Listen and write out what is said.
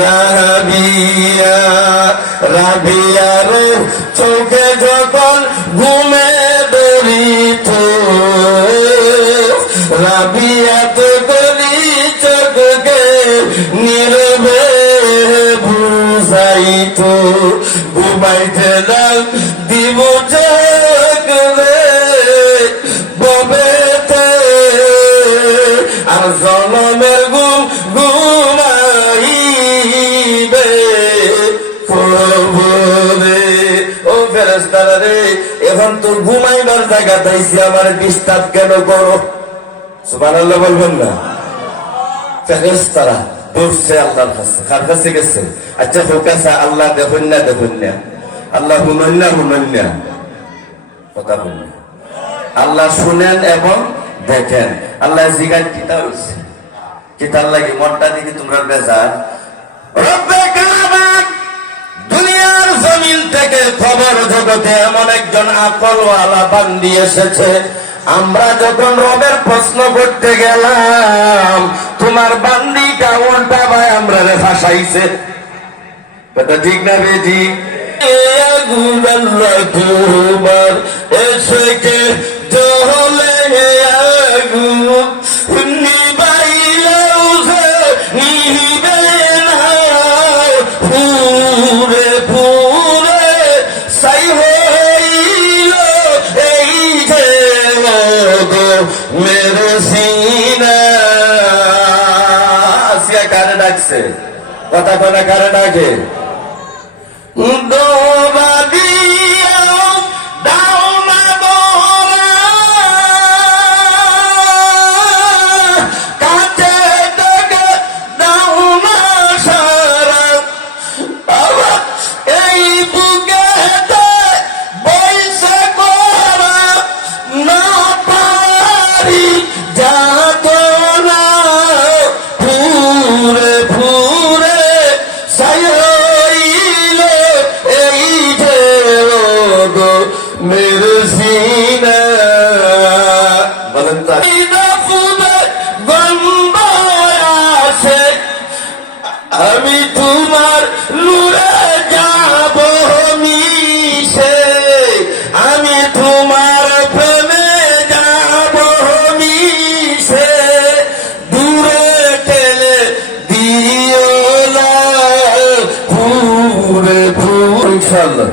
রাবিয়া রাবিয়ার চোখে যখন ঘুমে দরিত রাবিয়া তো গলি চোখকে নীরবে বুঝাইতো ঘুমাইতে লাল দিব চোখে ববেতে আর জনমের ঘুম ঘুমাইবে কবরে। ও ফেরেশতারা রে, এখন তো ঘুমাইবার জায়গা পাইছি, আমার ডিস্টার্ব কেন করো? সুবহানাল্লাহ বলবেন না? ফেরেশতারা দৌড়ছে আল্লাহর কাছে। কার কাছে গেছে? আচ্ছা হোক আছে, আল্লাহ দেখুন না দেখুন না, আল্লাহ শুনেন না শুনেন না? কথা বলুন। আল্লাহ শুনেন এবং দেখেন। আল্লাহ জিগান কিতা হয়েছে, কিতার লাগে মনটা দিকে তোমরা বেজার? রব্বে কায়নাত দুনিয়ার জমিন থেকে খবর জগতে এমন একজন আকলওয়ালা বান্দি এসেছে। আমরা যখন রবের প্রশ্ন করতে গেলাম, তোমার বান্দিটা উল্টা ভাই আমরা রে ফাঁসাইছে। কথা ঠিক না বেজি? তোমার এসে কে জহলে আগুন নিবাইলেও যে নিবে না, পুরে পুরে সাই হইল এই যে মেরে সিনা। আসিয়া কারে ডাকছে? কথা কথা কারে ডাকে? আমি তোমার লুরে যাব মিশে, আমি তোমার প্রেমে যাব মিশে, দূরে ঠেলে দিও না পুরে পুরে। ইনশাআল্লাহ।